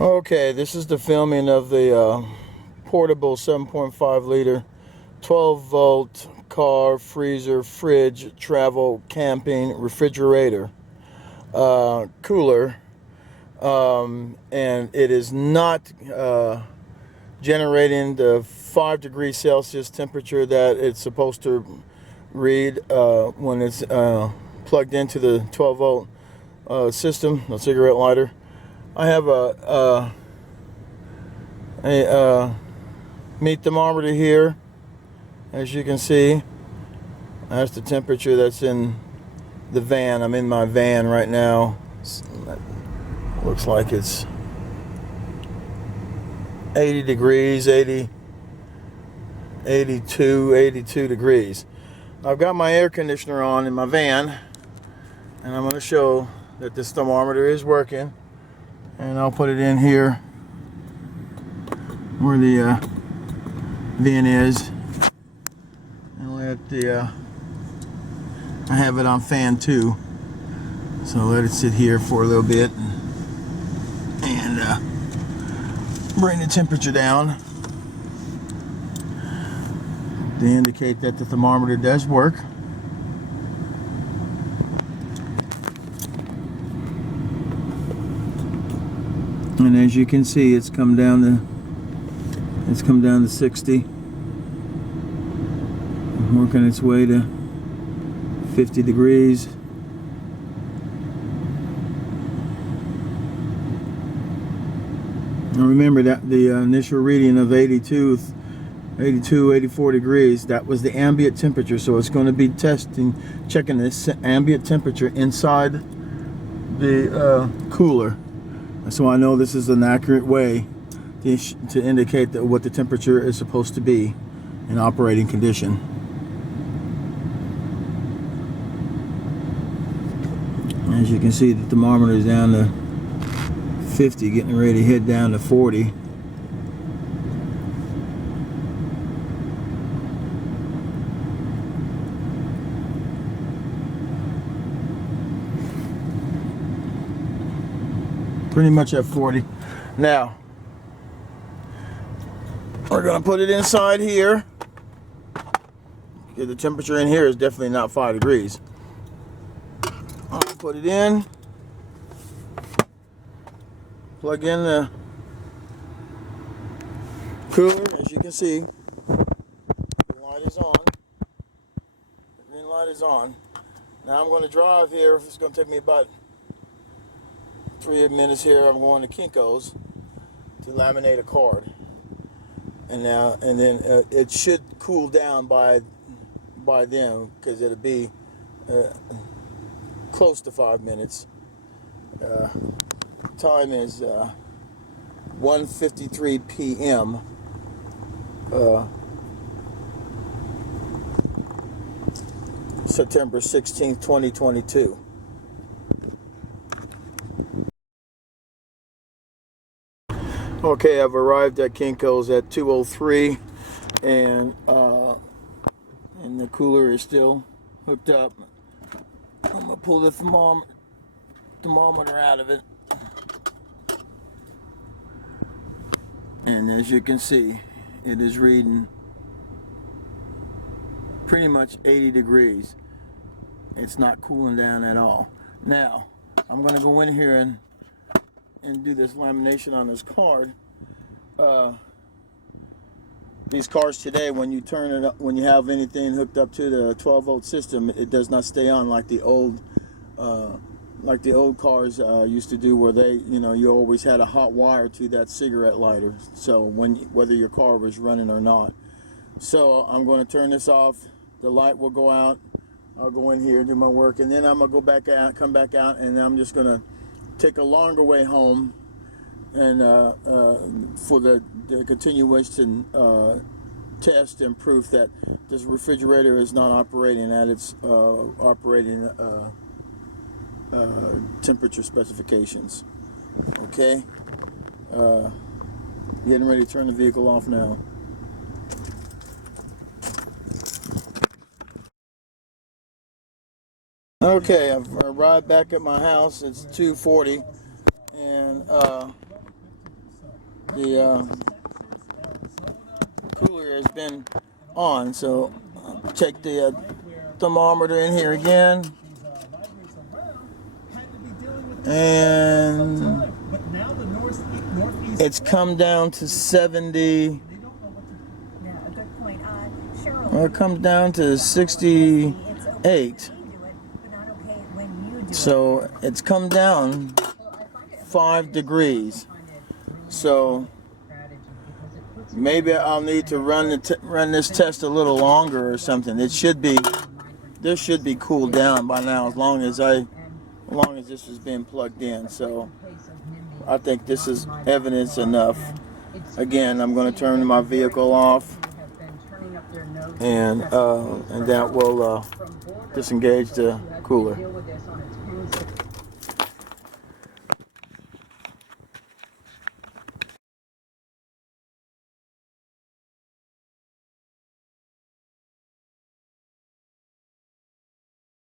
Okay, this is the filming of the portable 7.5 liter 12 volt car, freezer, fridge, travel, camping, refrigerator, cooler, and it is not generating the 5 degrees Celsius temperature that it's supposed to read when it's plugged into the 12 volt system, the cigarette lighter. I have a meat thermometer here. As you can see, that's the temperature that's in the van. I'm in my van right now. Looks like it's 80 degrees, 82 degrees. I've got my air conditioner on in my van, and I'm going to show that this thermometer is working. And I'll put it in here where the van is, and let I have it on fan 2, so let it sit here for a little bit and bring the temperature down to indicate that the thermometer does work. And as you can see, it's come down to 60, working its way to 50 degrees. Now remember that the initial reading of 82, 84 degrees, that was the ambient temperature, so it's going to be checking this ambient temperature inside the cooler. So I know this is an accurate way to indicate what the temperature is supposed to be in operating condition. As you can see, the thermometer is down to 50, getting ready to head down to 40. Pretty much at 40. Now, we're going to put it inside here. The temperature in here is definitely not 5 degrees. I'll put it in. Plug in the cooler. As you can see, the light is on. The green light is on. Now I'm going to drive here. It's going to take me about 3 minutes here. I'm going to Kinko's to laminate a card, and then it should cool down by then, because it'll be close to 5 minutes. Time is 1:53 p.m. September 16th, 2022. Okay, I've arrived at Kinko's at 2:03, and the cooler is still hooked up. I'm gonna pull the thermometer out of it, and as you can see, it is reading pretty much 80 degrees. It's not cooling down at all. Now, I'm gonna go in here and do this lamination on this card. These cars today, when you turn it up, when you have anything hooked up to the 12 volt system, it does not stay on like the old cars used to do, where you always had a hot wire to that cigarette lighter, so whether your car was running or not. So I'm going to turn this off. The light will go out. I'll go in here, do my work, and then I'm gonna go back out, come back out, and I'm just gonna take a longer way home, and for the continuation test and proof that this refrigerator is not operating at its operating temperature specifications. Okay, getting ready to turn the vehicle off now. Okay, I've arrived back at my house. It's 2:40, and the cooler has been on. So check the thermometer in here again, and it's come down to 70. Well, it comes down to 68. So it's come down 5 degrees. So maybe I'll need to run this test a little longer or something. This should be cooled down by now, as long as this has been plugged in. So I think this is evidence enough. Again, I'm going to turn my vehicle off, and that will disengage the cooler.